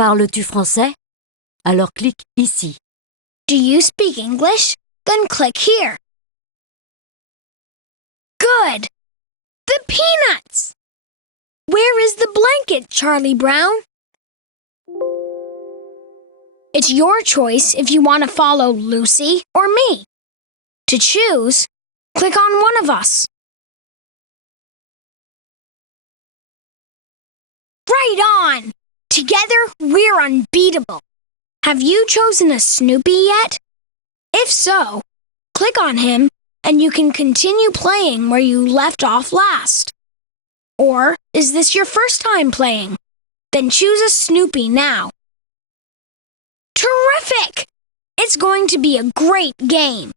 Parles-tu français? Alors clique ici. Do you speak English? Then click here. Good! The peanuts! Where is the blanket, Charlie Brown? It's your choice if you want to follow Lucy or me. To choose, click on one of us. Right on! Together, we're unbeatable. Have you chosen a Snoopy yet? If so, click on him and you can continue playing where you left off last. Or is this your first time playing? Then choose a Snoopy now. Terrific! It's going to be a great game.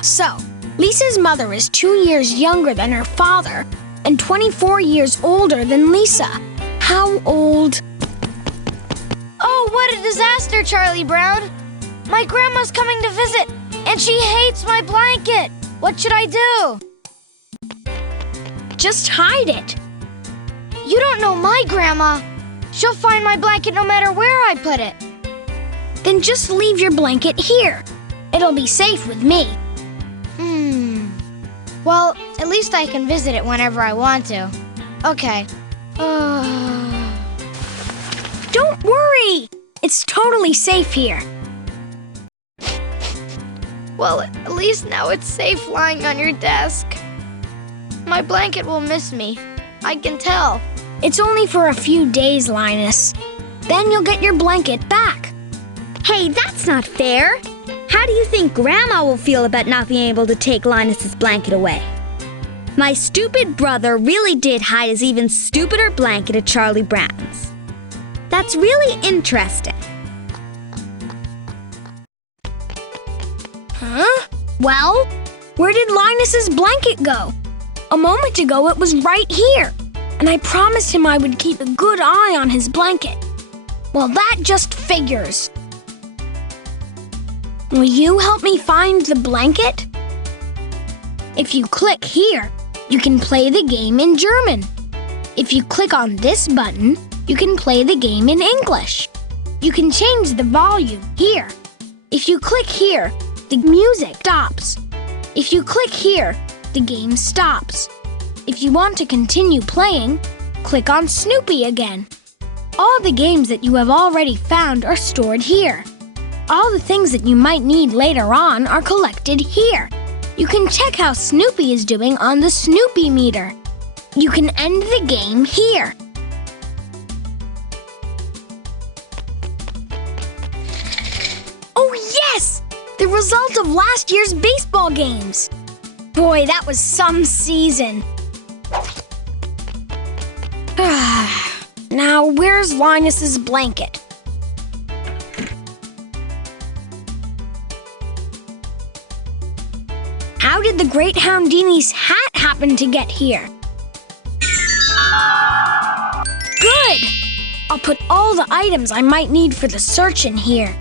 So, Lisa's mother is 2 years younger than her father and 24 years older than Lisa. How old? Oh, what a disaster, Charlie Brown! My grandma's coming to visit, and she hates my blanket. What should I do? Just hide it. You don't know my grandma. She'll find my blanket no matter where I put it. Then just leave your blanket here. It'll be safe with me. Well, at least I can visit it whenever I want to. Okay. Don't worry. It's totally safe here. Well, at least now it's safe lying on your desk. My blanket will miss me. I can tell. It's only for a few days, Linus. Then you'll get your blanket back. Hey, that's not fair. How do you think Grandma will feel about not being able to take Linus's blanket away? My stupid brother really did hide his even stupider blanket at Charlie Brown's. That's really interesting. Huh? Well, where did Linus's blanket go? A moment ago, it was right here, and I promised him I would keep a good eye on his blanket. Well, that just figures. Will you help me find the blanket? If you click here, you can play the game in German. If you click on this button, you can play the game in English. You can change the volume here. If you click here, the music stops. If you click here, the game stops. If you want to continue playing, click on Snoopy again. All the games that you have already found are stored here. All the things that you might need later on are collected here. You can check how Snoopy is doing on the Snoopy meter. You can end the game here. Oh yes! The result of last year's baseball games. Boy, that was some season. Now, where's Linus's blanket? How did the Great Houdini's hat happen to get here? Good! I'll put all the items I might need for the search in here.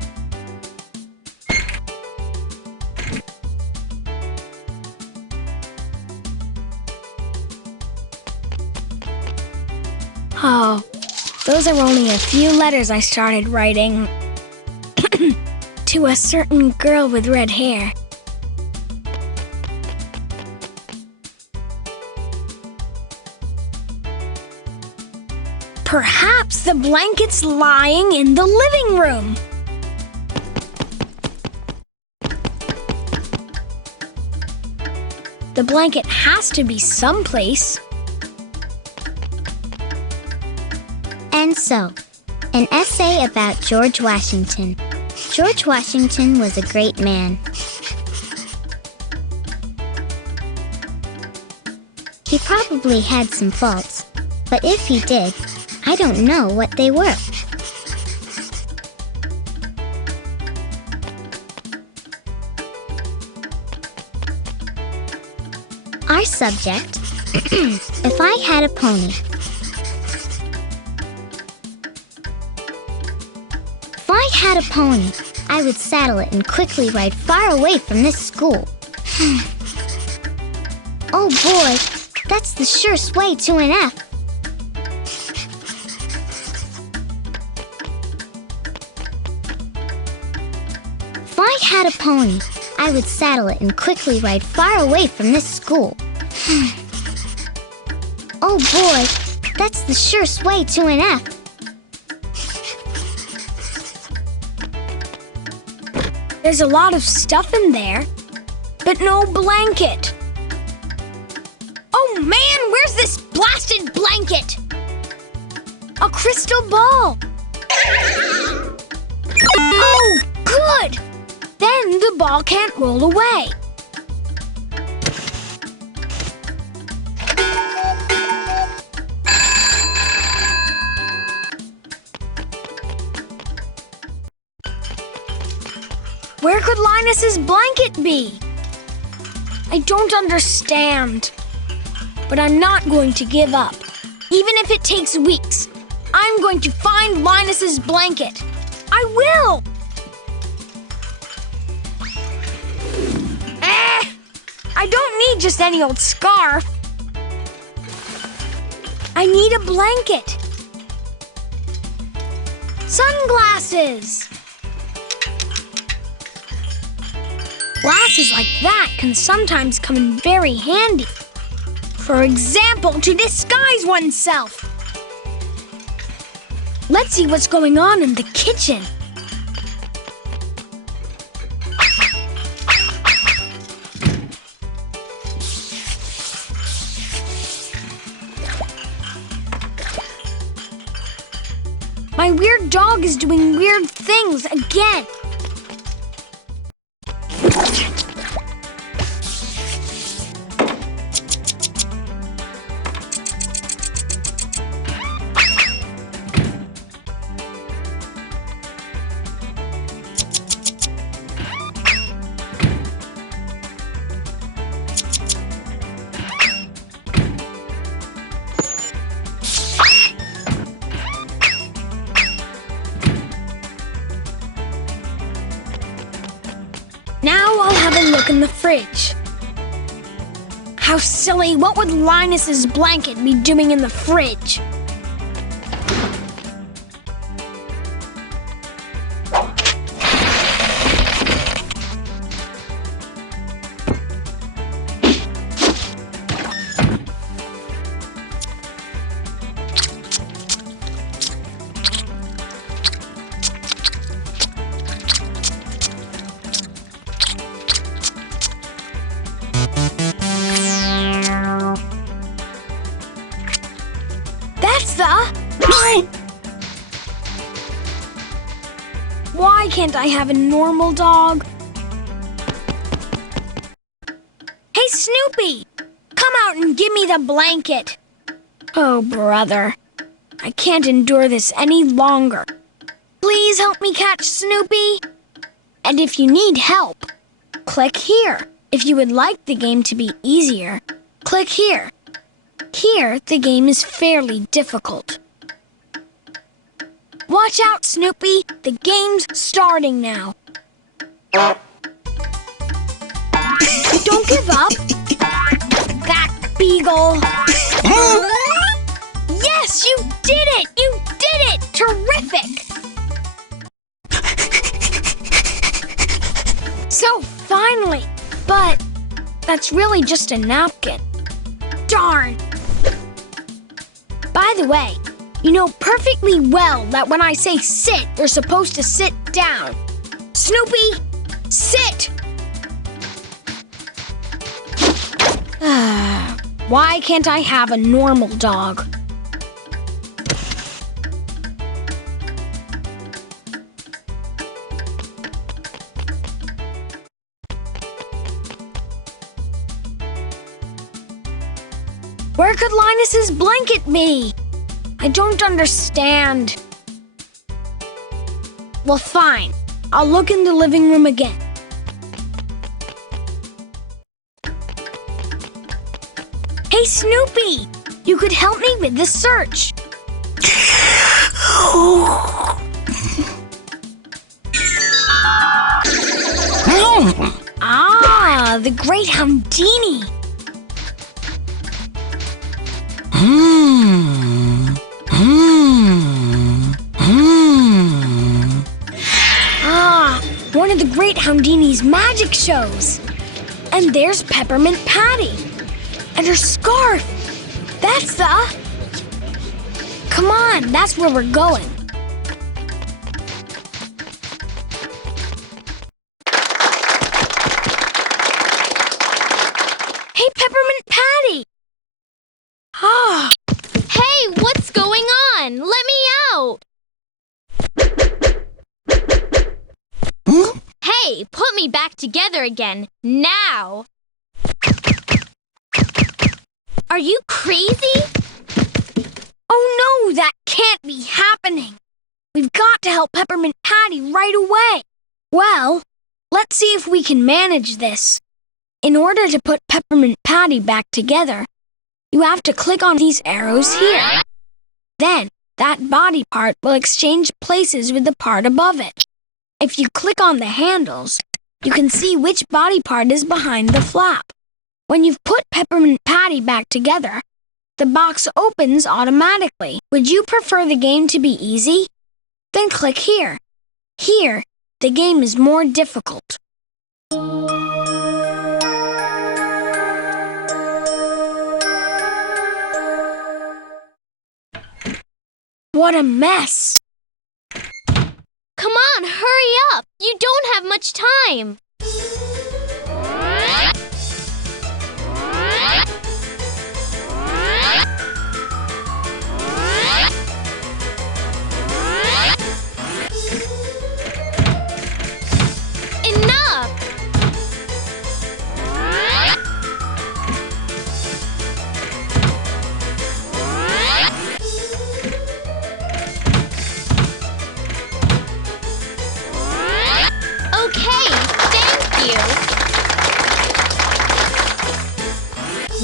Oh, those are only a few letters I started writing to a certain girl with red hair. Perhaps the blanket's lying in the living room. The blanket has to be someplace. And so, an essay about George Washington. George Washington was a great man. He probably had some faults, but if he did, I don't know what they were. Our subject, if I had a pony. If I had a pony, I would saddle it and quickly ride far away from this school. Oh boy, That's the surest way to an F. If I had a pony, I would saddle it and quickly ride far away from this school. Oh boy, that's the surest way to an F. There's a lot of stuff in there, but no blanket. Oh man, where's this blasted blanket? A crystal ball. Oh, good! Then the ball can't roll away. Where could Linus's blanket be? I don't understand. But I'm not going to give up. Even if it takes weeks, I'm going to find Linus's blanket. I will! I don't need just any old scarf. I need a blanket. Sunglasses! Glasses like that can sometimes come in very handy. For example, to disguise oneself. Let's see what's going on in the kitchen. My weird dog is doing weird things again. Now I'll have a look in the fridge. How silly! What would Linus's blanket be doing in the fridge? Why can't I have a normal dog? Hey, Snoopy! Come out and give me the blanket. Oh, brother. I can't endure this any longer. Please help me catch Snoopy. And if you need help, click here. If you would like the game to be easier, click here. Here, the game is fairly difficult. Watch out, Snoopy! The game's starting now. Don't give up! Back, Beagle! Yes, you did it! You did it! Terrific! So, finally! But that's really just a napkin. Darn! By the way, you know perfectly well that when I say sit, you're supposed to sit down. Snoopy, sit! Why can't I have a normal dog? Where could Linus's blanket be? I don't understand. Well, fine. I'll look in the living room again. Hey, Snoopy! You could help me with the search. Ah, the great Houdini. the Great Houdini's magic shows. And there's Peppermint Patty. And her scarf. That's the... Come on, that's where we're going. Hey, Peppermint Patty! Ah. Hey, what's going on? Let me out! Hey, put me back together again, now! Are you crazy? Oh no, that can't be happening. We've got to help Peppermint Patty right away. Well, let's see if we can manage this. In order to put Peppermint Patty back together, you have to click on these arrows here. Then, that body part will exchange places with the part above it. If you click on the handles, you can see which body part is behind the flap. When you've put Peppermint Patty back together, the box opens automatically. Would you prefer the game to be easy? Then click here. Here, the game is more difficult. What a mess! Come on, hurry up! You don't have much time! Enough! Okay, thank you.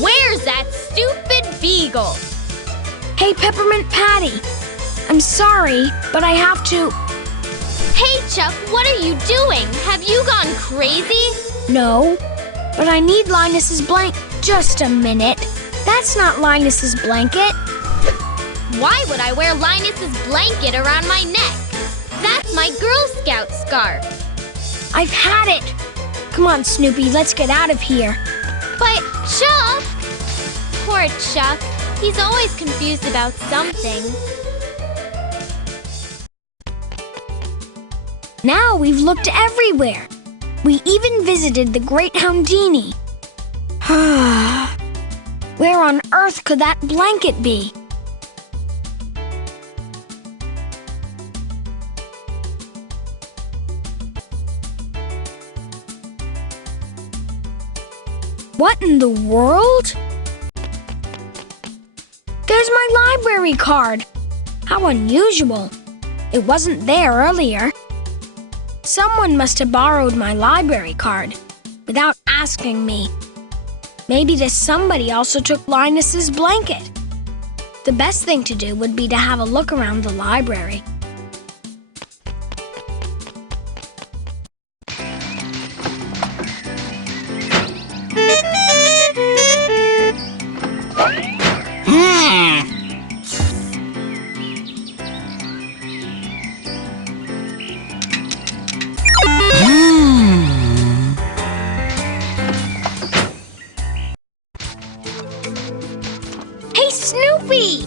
Where's that stupid beagle? Hey, Peppermint Patty. I'm sorry, but I have to... Hey, Chuck, what are you doing? Have you gone crazy? No, but I need Linus's blanket. Just a minute. That's not Linus's blanket. Why would I wear Linus's blanket around my neck? That's my Girl Scout scarf. I've had it. Come on, Snoopy, let's get out of here. But, Chuck! Poor Chuck. He's always confused about something. Now we've looked everywhere. We even visited the Great Houdini. Where on earth could that blanket be? What in the world? There's my library card. How unusual. It wasn't there earlier. Someone must have borrowed my library card without asking me. Maybe this somebody also took Linus's blanket. The best thing to do would be to have a look around the library. Hey, Snoopy!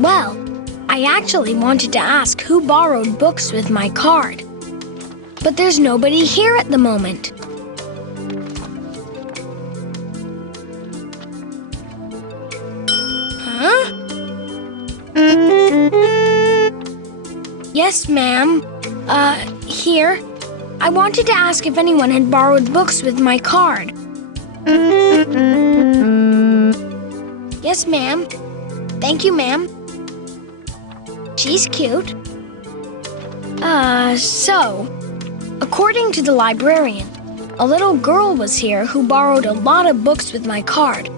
Well, I actually wanted to ask who borrowed books with my card. But there's nobody here at the moment. Huh? Yes, ma'am. Here. I wanted to ask if anyone had borrowed books with my card. Yes, ma'am. Thank you, ma'am. She's cute. According to the librarian, a little girl was here who borrowed a lot of books with my card.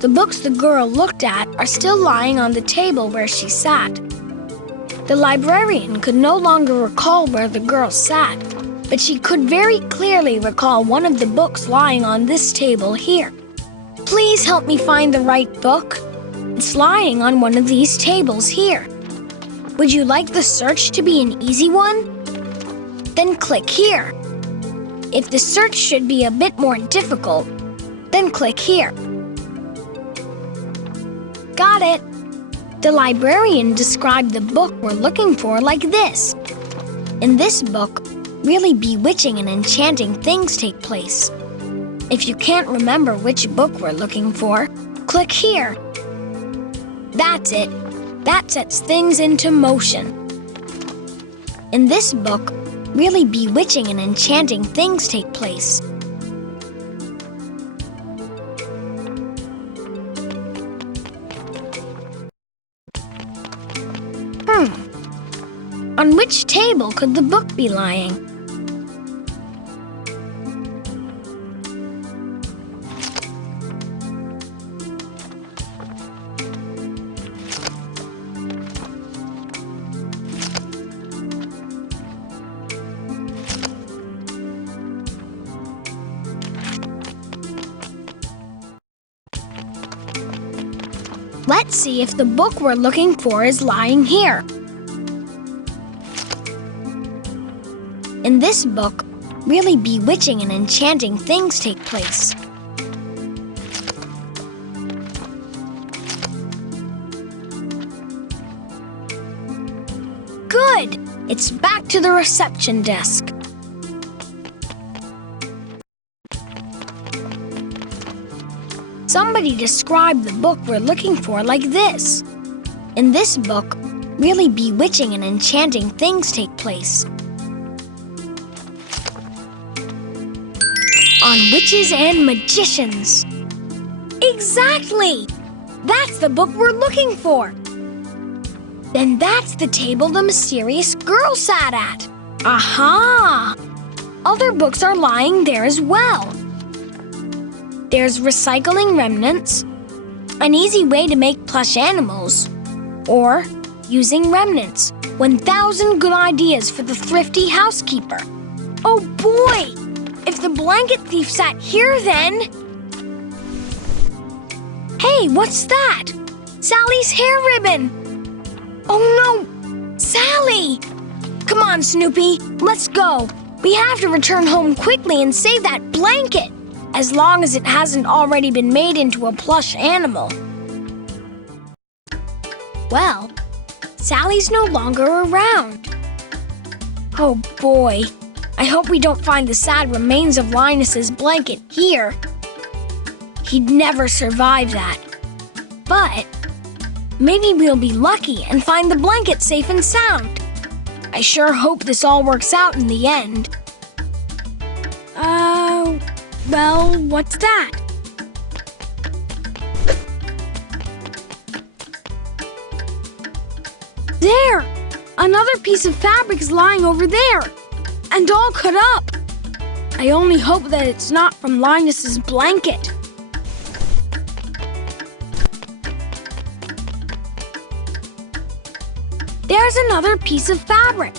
The books the girl looked at are still lying on the table where she sat. The librarian could no longer recall where the girl sat, but she could very clearly recall one of the books lying on this table here. Please help me find the right book. It's lying on one of these tables here. Would you like the search to be an easy one? Then click here. If the search should be a bit more difficult, then click here. Got it. The librarian described the book we're looking for like this. In this book, really bewitching and enchanting things take place. If you can't remember which book we're looking for, click here. That's it. That sets things into motion. In this book, really bewitching and enchanting things take place. On which table could the book be lying? Let's see if the book we're looking for is lying here. In this book, really bewitching and enchanting things take place. Good! It's back to the reception desk. Somebody described the book we're looking for like this. In this book, really bewitching and enchanting things take place. On witches and magicians. Exactly! That's the book we're looking for. Then that's the table the mysterious girl sat at. Aha! Other books are lying there as well. There's recycling remnants, an easy way to make plush animals, or using remnants, 1,000 good ideas for the thrifty housekeeper. Oh boy! If the blanket thief sat here, then... Hey, what's that? Sally's hair ribbon! Oh no! Sally! Come on, Snoopy, let's go. We have to return home quickly and save that blanket, as long as it hasn't already been made into a plush animal. Well, Sally's no longer around. Oh boy. I hope we don't find the sad remains of Linus's blanket here. He'd never survive that. But maybe we'll be lucky and find the blanket safe and sound. I sure hope this all works out in the end. Well, what's that? There! Another piece of fabric is lying over there. And all cut up. I only hope that it's not from Linus's blanket. There's another piece of fabric.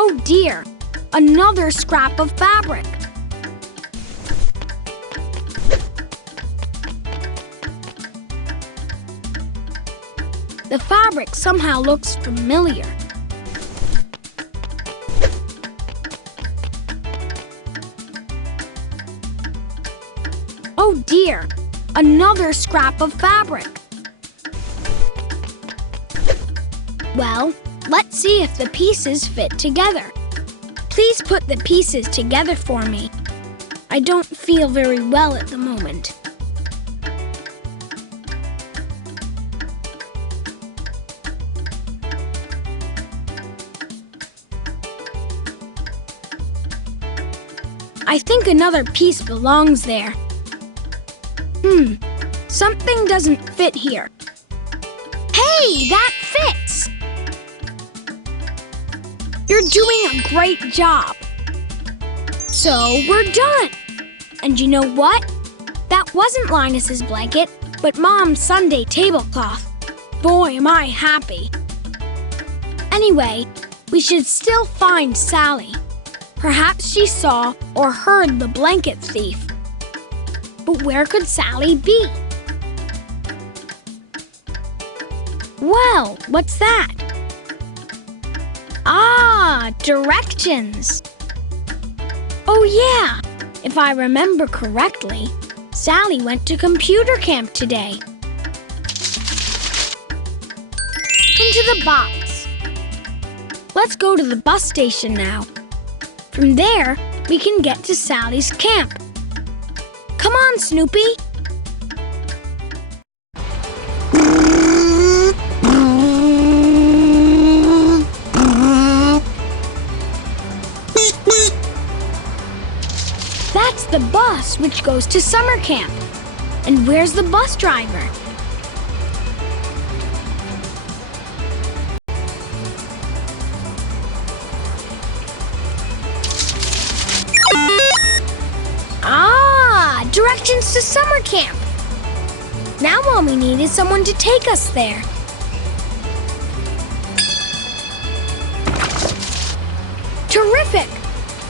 Oh dear, another scrap of fabric. The fabric somehow looks familiar. Oh dear, another scrap of fabric. Well, let's see if the pieces fit together. Please put the pieces together for me. I don't feel very well at the moment. I think another piece belongs there. Something doesn't fit here. Hey, that fits! You're doing a great job. So we're done. And you know what? That wasn't Linus's blanket, but Mom's Sunday tablecloth. Boy, am I happy. Anyway, we should still find Sally. Perhaps she saw or heard the blanket thief. But where could Sally be? Well, what's that? Ah, directions. Oh yeah, if I remember correctly, Sally went to computer camp today. Into the box. Let's go to the bus station now. From there, we can get to Sally's camp. Come on, Snoopy. That's the bus which goes to summer camp. And where's the bus driver? Ah, directions to summer camp. Now all we need is someone to take us there. Terrific!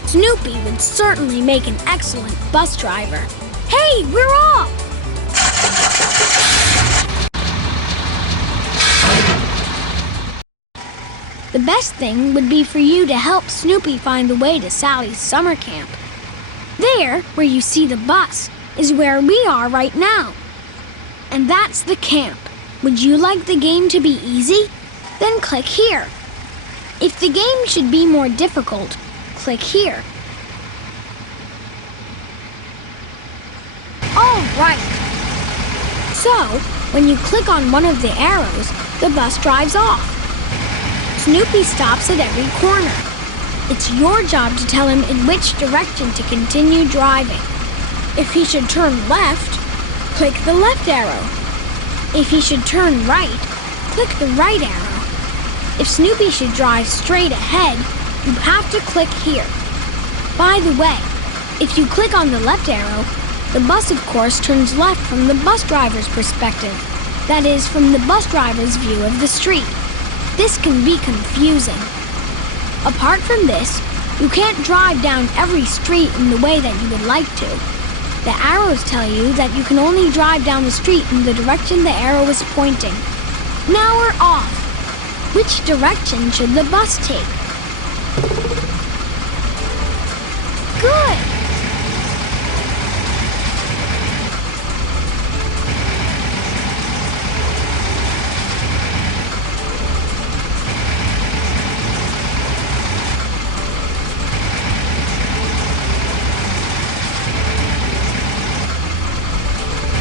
Snoopy would certainly make an excellent bus driver. Hey, we're off! The best thing would be for you to help Snoopy find the way to Sally's summer camp. There, where you see the bus, is where we are right now. And that's the camp. Would you like the game to be easy? Then click here. If the game should be more difficult, click here. All right. So, when you click on one of the arrows, the bus drives off. Snoopy stops at every corner. It's your job to tell him in which direction to continue driving. If he should turn left, click the left arrow. If he should turn right, click the right arrow. If Snoopy should drive straight ahead, you have to click here. By the way, if you click on the left arrow, the bus of course turns left from the bus driver's perspective. That is, from the bus driver's view of the street. This can be confusing. Apart from this, you can't drive down every street in the way that you would like to. The arrows tell you that you can only drive down the street in the direction the arrow is pointing. Now we're off. Which direction should the bus take? Good!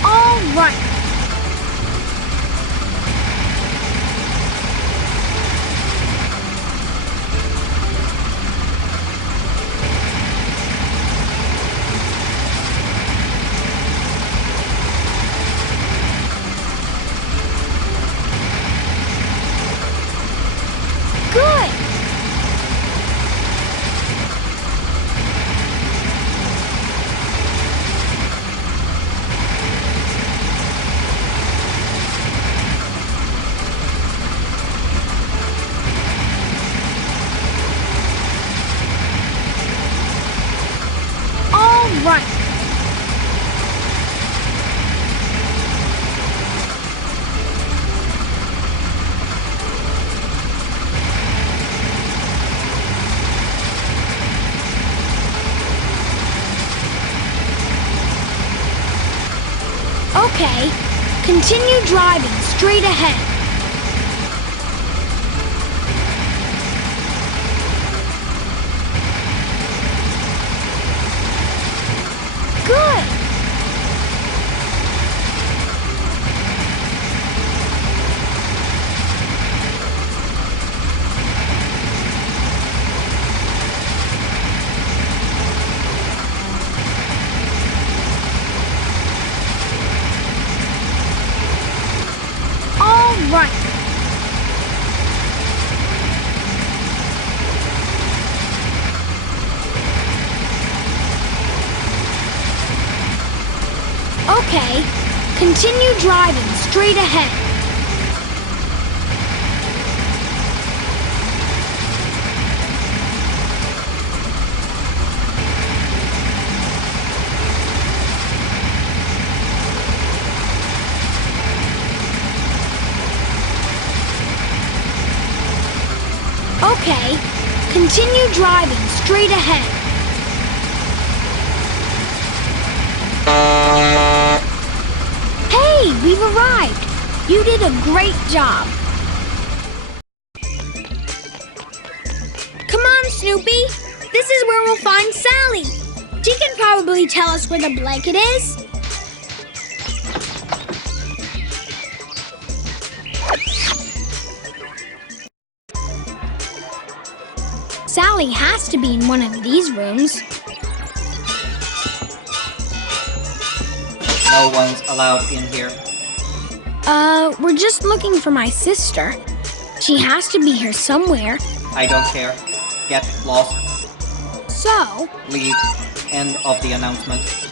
All right. Good. All right. Okay, continue driving straight ahead. Good. All right. Okay, continue driving straight ahead. Continue driving straight ahead. Hey, we've arrived. You did a great job. Come on, Snoopy. This is where we'll find Sally. She can probably tell us where the blanket is. Sally has to be in one of these rooms. No one's allowed in here. We're just looking for my sister. She has to be here somewhere. I don't care. Get lost. So, Leave. End of the announcement.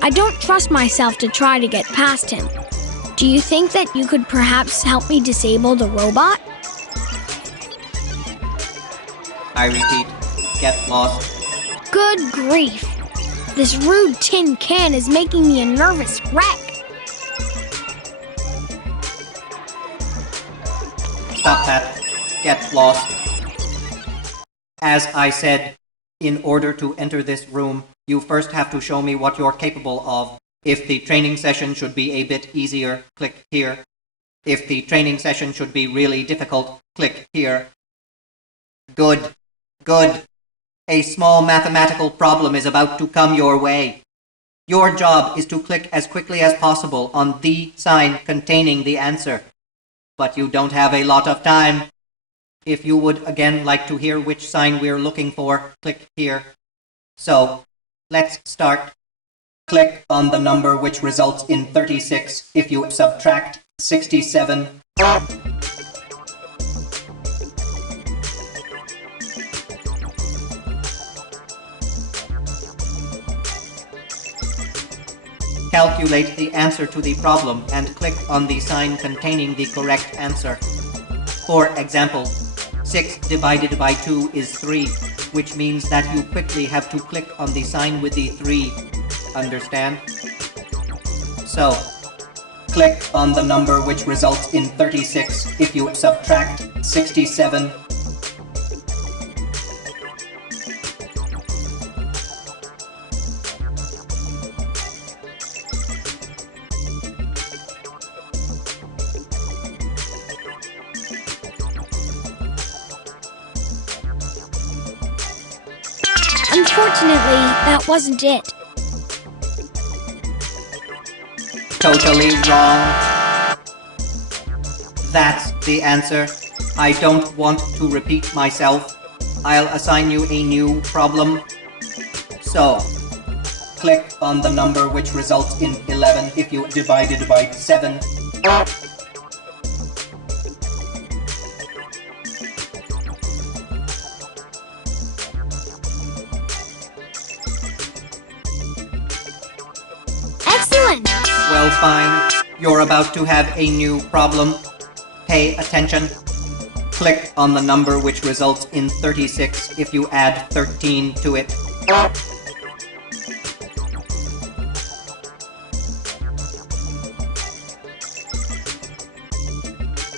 I don't trust myself to try to get past him. Do you think that you could perhaps help me disable the robot? I repeat. Get lost. Good grief. This rude tin can is making me a nervous wreck. Stop that. Get lost. As I said, in order to enter this room, you first have to show me what you're capable of. If the training session should be a bit easier, click here. If the training session should be really difficult, click here. Good. Good. A small mathematical problem is about to come your way. Your job is to click as quickly as possible on the sign containing the answer. But you don't have a lot of time. If you would again like to hear which sign we're looking for, click here. So, let's start. Click on the number which results in 36 if you subtract 67. Calculate the answer to the problem and click on the sign containing the correct answer. For example, 6 divided by 2 is 3, which means that you quickly have to click on the sign with the 3. Understand? So, click on the number which results in 36 if you subtract 67. Unfortunately, that wasn't it. Totally wrong. That's the answer. I don't want to repeat myself. I'll assign you a new problem. So, click on the number which results in 11 if you divide it by 7. Excellent! Well, fine. You're about to have a new problem. Pay attention. Click on the number which results in 36 if you add 13 to it.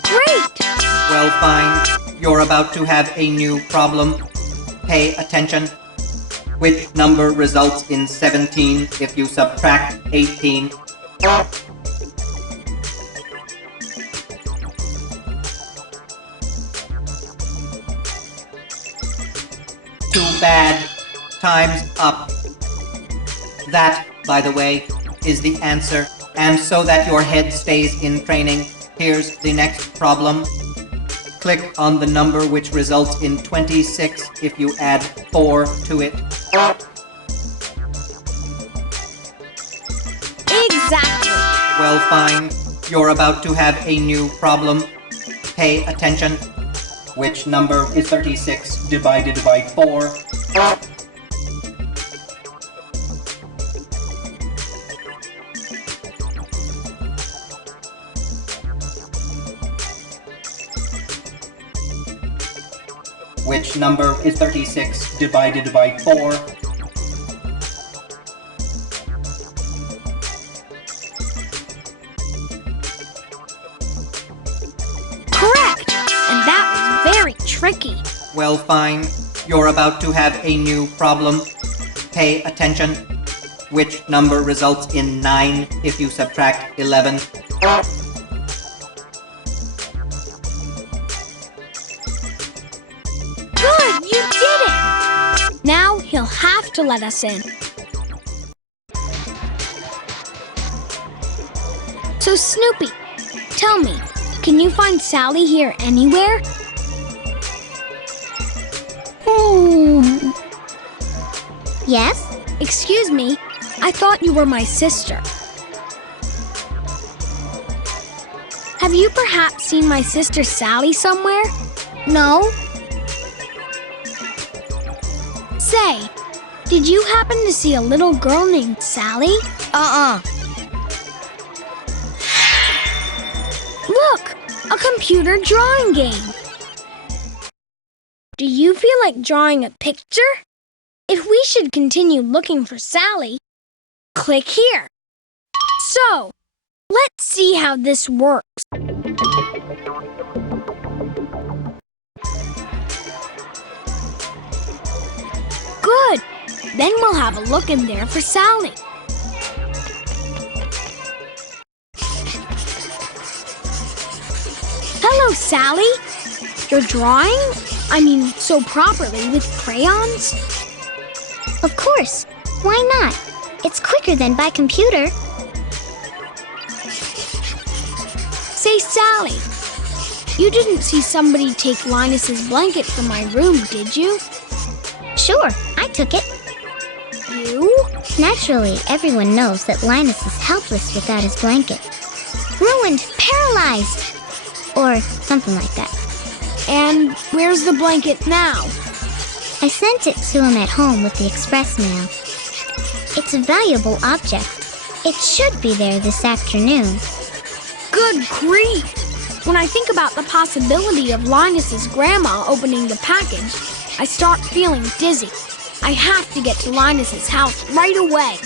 Great! Well, fine. You're about to have a new problem. Pay attention. Which number results in 17 if you subtract 18? Too bad. Time's up. That, by the way, is the answer. And so that your head stays in training, here's the next problem. Click on the number which results in 26 if you add 4 to it. Exactly! Well, fine. You're about to have a new problem. Pay attention. Which number is 36 divided by 4? Which number is 36 divided by 4? Correct! And that was very tricky. Well, fine. You're about to have a new problem. Pay attention. Which number results in 9 if you subtract 11? Good, you did it! Now he'll have to let us in. So Snoopy, tell me, can you find Sally here anywhere? Yes? Excuse me, I thought you were my sister. Have you perhaps seen my sister Sally somewhere? No? Say, did you happen to see a little girl named Sally? Look, a computer drawing game. Do you feel like drawing a picture? If we should continue looking for Sally, click here. So, let's see how this works. Good. Then we'll have a look in there for Sally. Hello, Sally. You're drawing? So properly with crayons? Of course. Why not? It's quicker than by computer. Say, Sally, you didn't see somebody take Linus's blanket from my room, did you? Sure, I took it. You? Naturally, everyone knows that Linus is helpless without his blanket. Ruined, paralyzed, or something like that. And where's the blanket now? I sent it to him at home with the express mail. It's a valuable object. It should be there this afternoon. Good grief! When I think about the possibility of Linus's grandma opening the package, I start feeling dizzy. I have to get to Linus's house right away.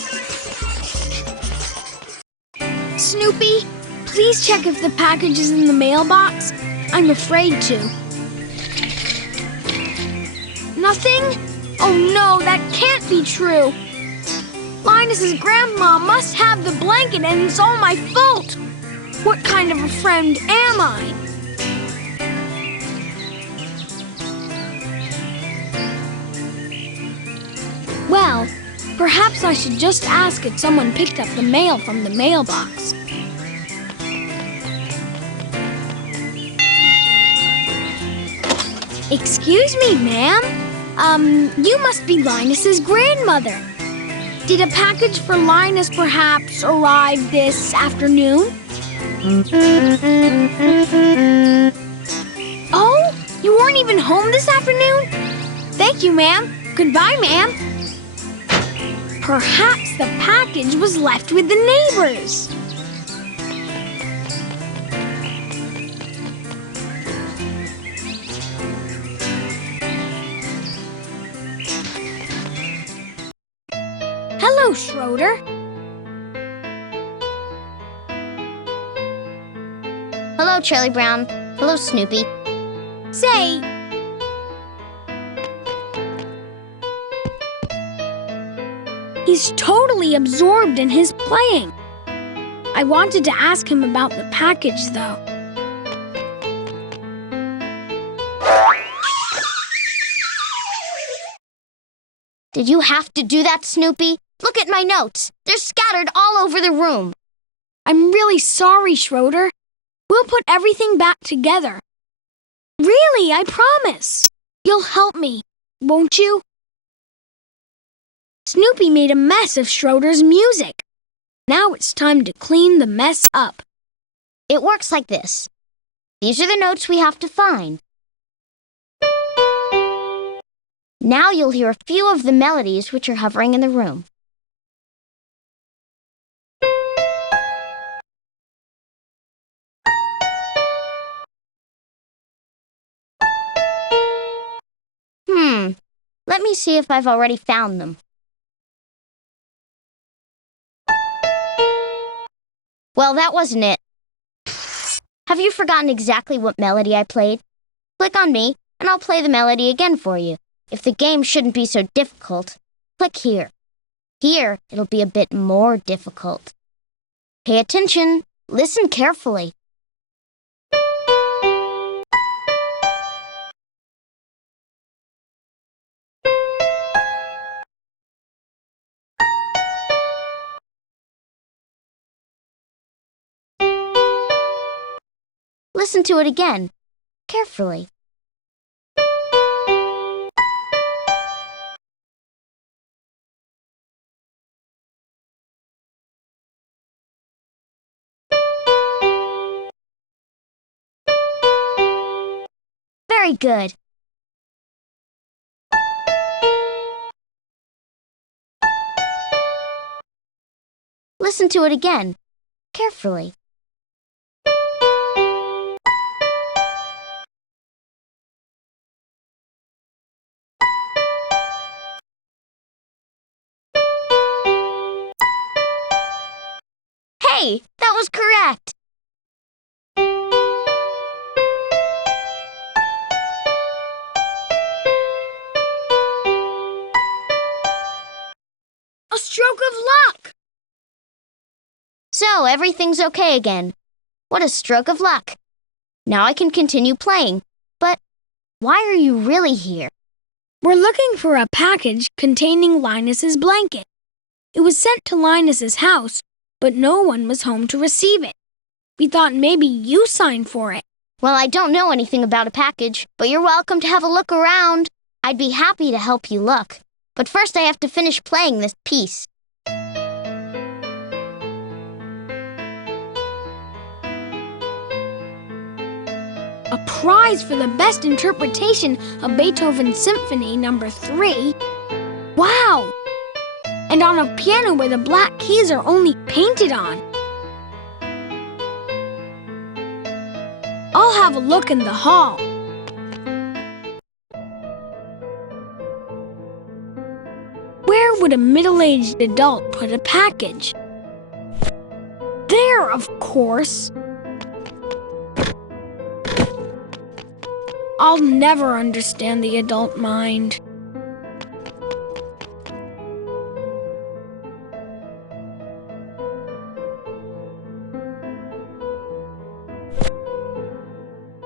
Snoopy, please check if the package is in the mailbox. I'm afraid to. Nothing? Oh no, that can't be true. Linus's grandma must have the blanket and it's all my fault. What kind of a friend am I? Well, perhaps I should just ask if someone picked up the mail from the mailbox. Excuse me, ma'am. You must be Linus's grandmother. Did a package for Linus perhaps arrive this afternoon? Oh, you weren't even home this afternoon? Thank you, ma'am. Goodbye, ma'am. Perhaps the package was left with the neighbors. Hello, Schroeder. Hello, Charlie Brown. Hello, Snoopy. Say, he's totally absorbed in his playing. I wanted to ask him about the package, though. Did you have to do that, Snoopy? Look at my notes. They're scattered all over the room. I'm really sorry, Schroeder. We'll put everything back together. Really, I promise. You'll help me, won't you? Snoopy made a mess of Schroeder's music. Now it's time to clean the mess up. It works like this. These are the notes we have to find. Now you'll hear a few of the melodies which are hovering in the room. Let me see if I've already found them. Well, that wasn't it. Have you forgotten exactly what melody I played? Click on me, and I'll play the melody again for you. If the game shouldn't be so difficult, click here. Here, it'll be a bit more difficult. Pay attention. Listen carefully. Listen to it again, carefully. Very good. Listen to it again, carefully. Hey, that was correct. A stroke of luck! So, everything's okay again. What a stroke of luck. Now I can continue playing. But why are you really here? We're looking for a package containing Linus's blanket. It was sent to Linus's house, but no one was home to receive it. We thought maybe you signed for it. Well, I don't know anything about a package, but you're welcome to have a look around. I'd be happy to help you look. But first I have to finish playing this piece. A prize for the best interpretation of Beethoven's Symphony No. 3? Wow! And on a piano where the black keys are only painted on. I'll have a look in the hall. Where would a middle-aged adult put a package? There, of course. I'll never understand the adult mind.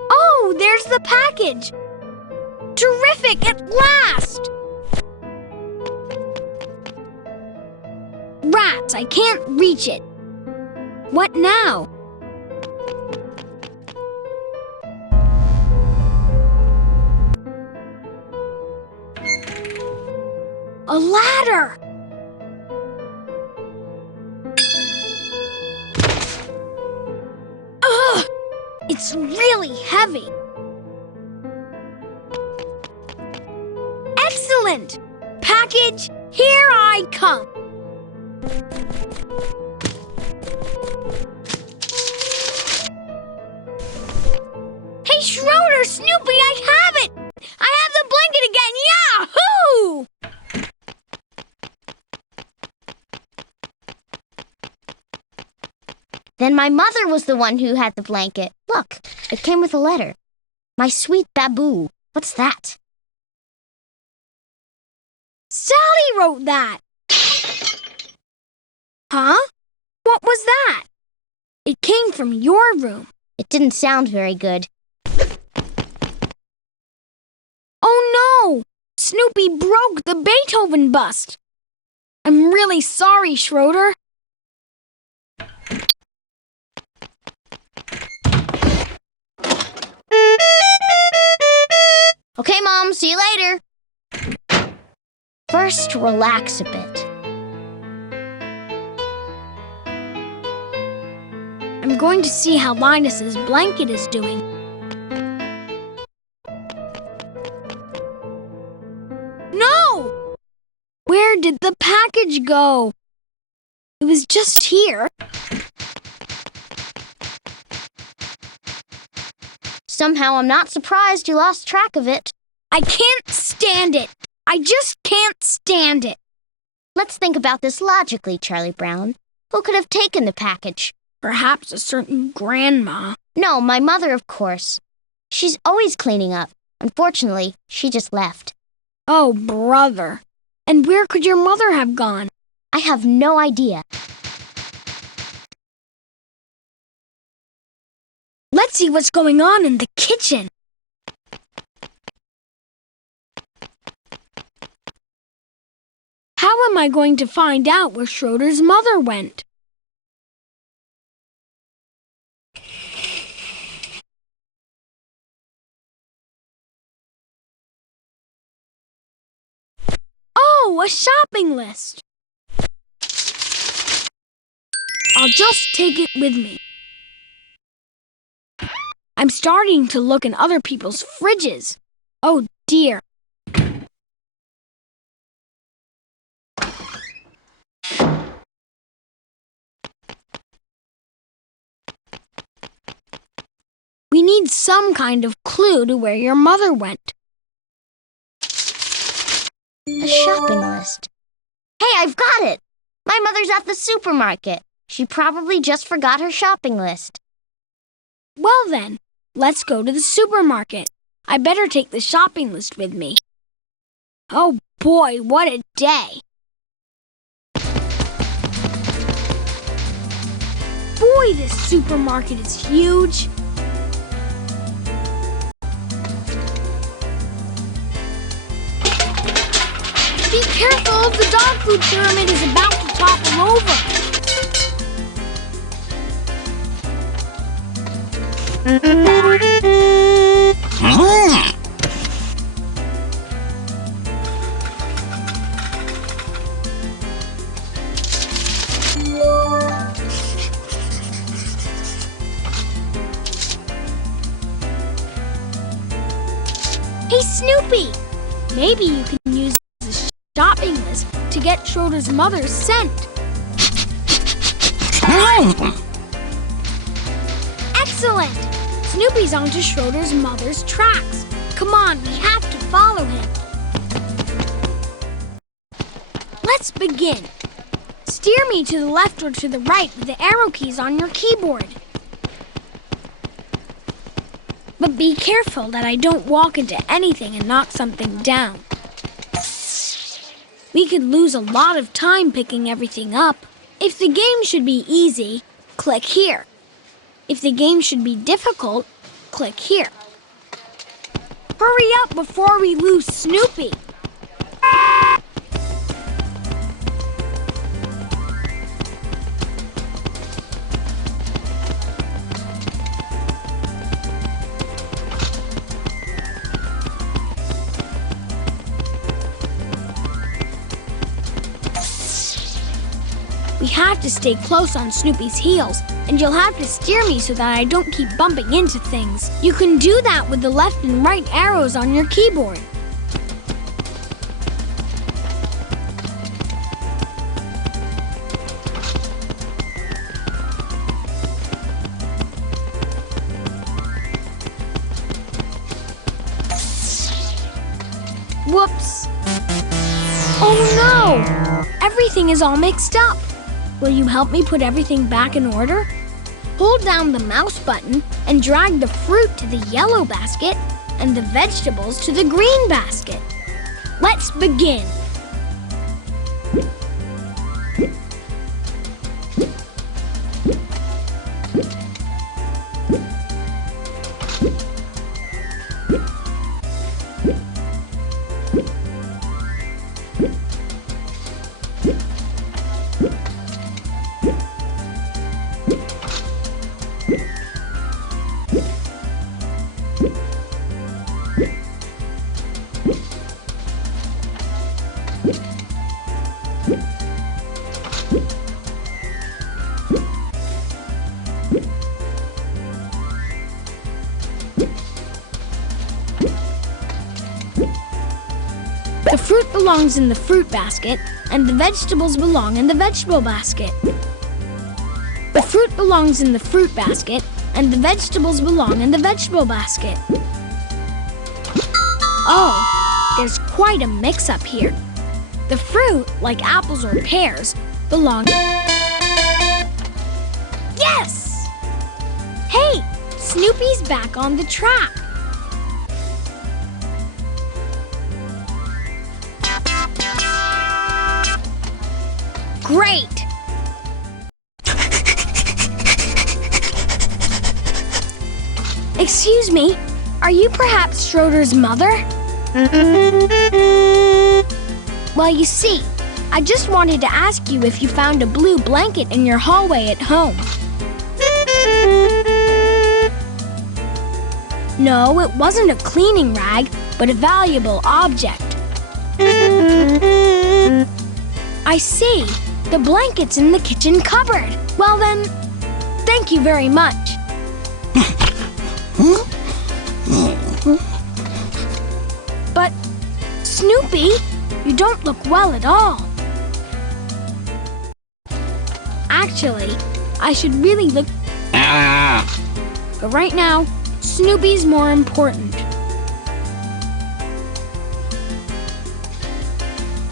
Oh, there's the package! Terrific, at last! Rats, I can't reach it. What now? A ladder! Ugh! It's really heavy. Excellent! Package, here I come. Hey, Schroeder, Snoopy, I have it! I have the blanket again! Yahoo! Then my mother was the one who had the blanket. Look, it came with a letter. My sweet Baboo. What's that? Sally wrote that! Huh? What was that? It came from your room. It didn't sound very good. Oh no! Snoopy broke the Beethoven bust. I'm really sorry, Schroeder. Okay, Mom, see you later. First, relax a bit. I'm going to see how Linus's blanket is doing. No! Where did the package go? It was just here. Somehow I'm not surprised you lost track of it. I can't stand it. I just can't stand it. Let's think about this logically, Charlie Brown. Who could have taken the package? Perhaps a certain grandma. No, my mother, of course. She's always cleaning up. Unfortunately, she just left. Oh, brother. And where could your mother have gone? I have no idea. Let's see what's going on in the kitchen. How am I going to find out where Schroeder's mother went? Oh, a shopping list. I'll just take it with me. I'm starting to look in other people's fridges. Oh dear. We need some kind of clue to where your mother went. A shopping list. Hey, I've got it! My mother's at the supermarket. She probably just forgot her shopping list. Well then, let's go to the supermarket. I better take the shopping list with me. Oh boy, what a day! Boy, this supermarket is huge. Be careful, the dog food pyramid is about to topple over. Hey, Snoopy! Maybe you can use the shopping list to get Schroeder's mother's scent. Excellent! Snoopy's onto Schroeder's mother's tracks. Come on, we have to follow him. Let's begin. Steer me to the left or to the right with the arrow keys on your keyboard. But be careful that I don't walk into anything and knock something down. We could lose a lot of time picking everything up. If the game should be easy, click here. If the game should be difficult, click here. Hurry up before we lose Snoopy. We have to stay close on Snoopy's heels, and you'll have to steer me so that I don't keep bumping into things. You can do that with the left and right arrows on your keyboard. Whoops! Oh no! Everything is all mixed up. Will you help me put everything back in order? Hold down the mouse button and drag the fruit to the yellow basket and the vegetables to the green basket. Let's begin. The fruit belongs in the fruit basket, and the vegetables belong in the vegetable basket. The fruit belongs in the fruit basket, and the vegetables belong in the vegetable basket. Oh, there's quite a mix-up here. The fruit, like apples or pears, belong... Yes! Hey, Snoopy's back on the track. great! Excuse me, are you perhaps Schroeder's mother? Well, you see, I just wanted to ask you if you found a blue blanket in your hallway at home. No, it wasn't a cleaning rag, but a valuable object. I see. The blanket's in the kitchen cupboard. Well then, thank you very much. But, Snoopy, you don't look well at all. Actually, I should really look... But right now, Snoopy's more important.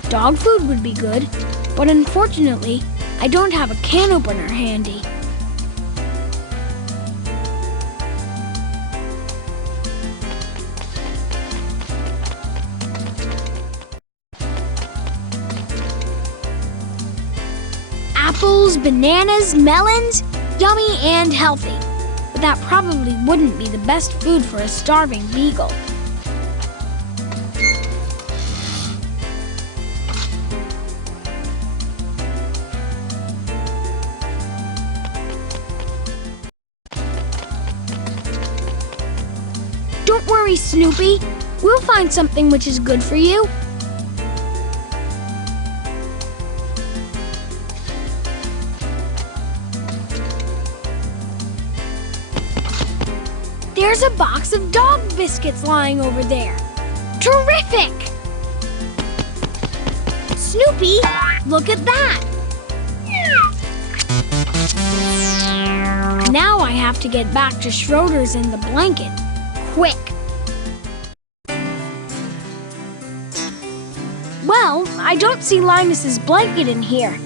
Dog food would be good, but unfortunately, I don't have a can opener handy. Apples, bananas, melons, yummy and healthy. But that probably wouldn't be the best food for a starving beagle. Don't worry, Snoopy. We'll find something which is good for you. There's a box of dog biscuits lying over there. Terrific! Snoopy, look at that! Now I have to get back to Schroeder's and the blanket. Quick! Well, I don't see Linus's blanket in here.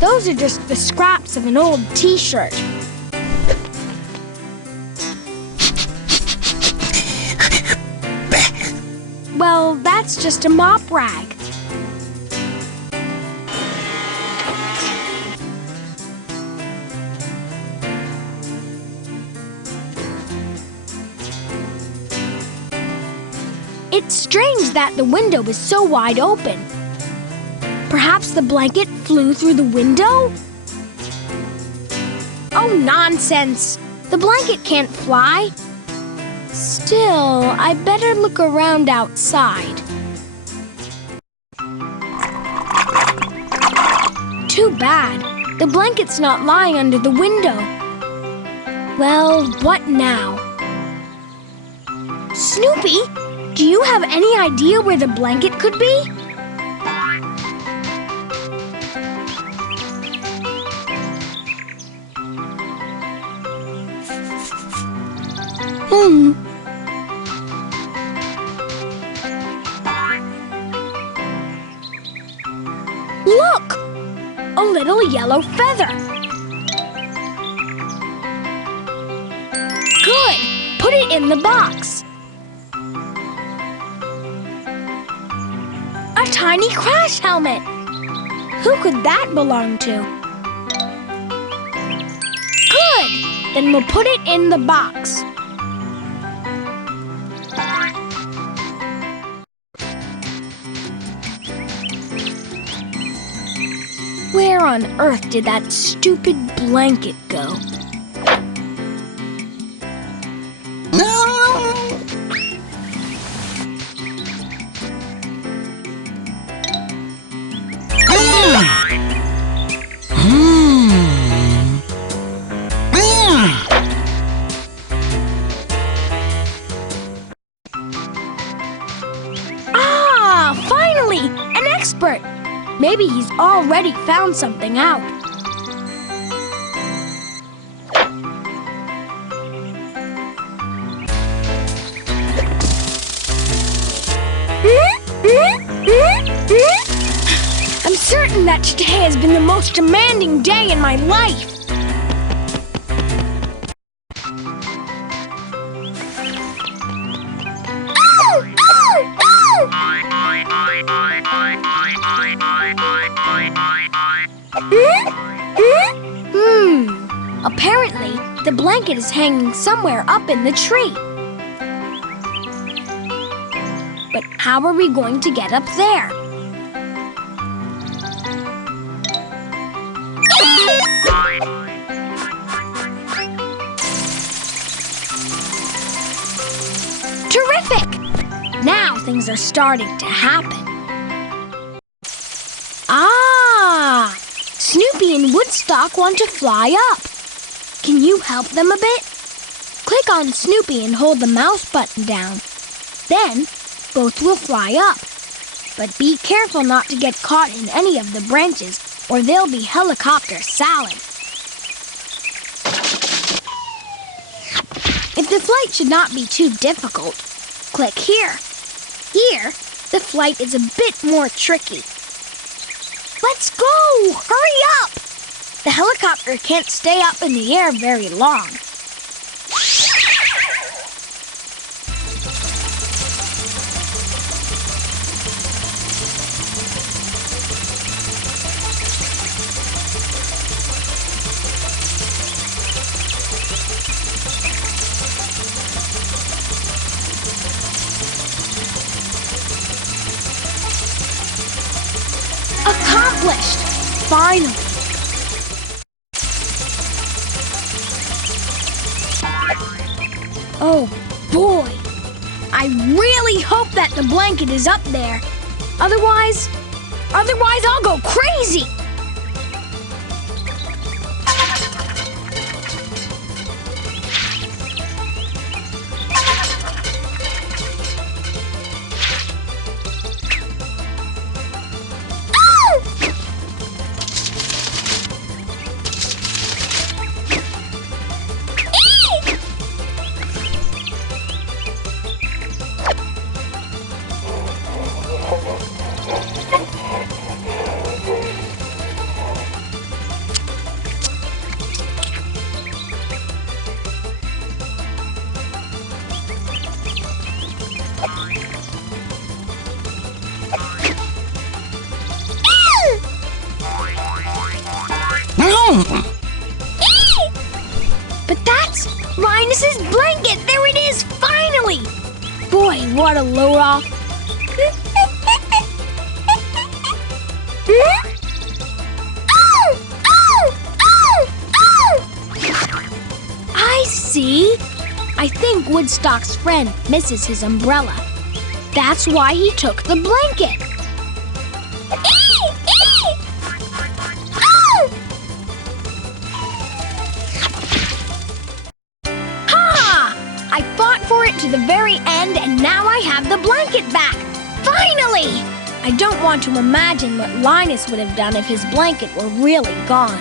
Those are just the scraps of an old t-shirt. Well, that's just a mop rag. It's strange that the window is so wide open. Perhaps the blanket flew through the window? Oh, nonsense! The blanket can't fly. Still, I better look around outside. Too bad. The blanket's not lying under the window. Well, what now? Snoopy, do you have any idea where the blanket could be? Look! A little yellow feather. Good! Put it in the box. A tiny crash helmet. Who could that belong to? Good! Then we'll put it in the box. Where on earth did that stupid blanket go? Ah, finally! An expert! Maybe he's already found something out. I'm certain that today has been the most demanding day in my life. Apparently, the blanket is hanging somewhere up in the tree. But how are we going to get up there? Terrific! Now things are starting to happen. Ah! Snoopy and Woodstock want to fly up. Can you help them a bit? Click on Snoopy and hold the mouse button down. Then, both will fly up. But be careful not to get caught in any of the branches, or they'll be helicopter salad. If the flight should not be too difficult, click here. Here, the flight is a bit more tricky. Let's go! Hurry up! The helicopter can't stay up in the air very long. Accomplished! Finally! Oh boy! I really hope that the blanket is up there. Otherwise I'll go crazy! But that's Linus's blanket! There it is, finally! Boy, what a load off! I see! I think Woodstock's friend misses his umbrella. That's why he took the blanket. I fought for it to the very end, and now I have the blanket back! Finally! I don't want to imagine what Linus would have done if his blanket were really gone.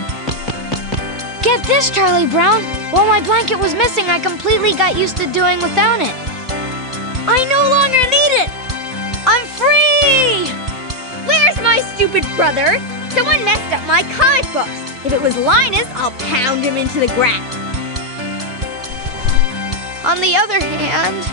Get this, Charlie Brown. While my blanket was missing, I completely got used to doing without it. I no longer need it! I'm free! Where's my stupid brother? Someone messed up my comic books. If it was Linus, I'll pound him into the ground. On the other hand...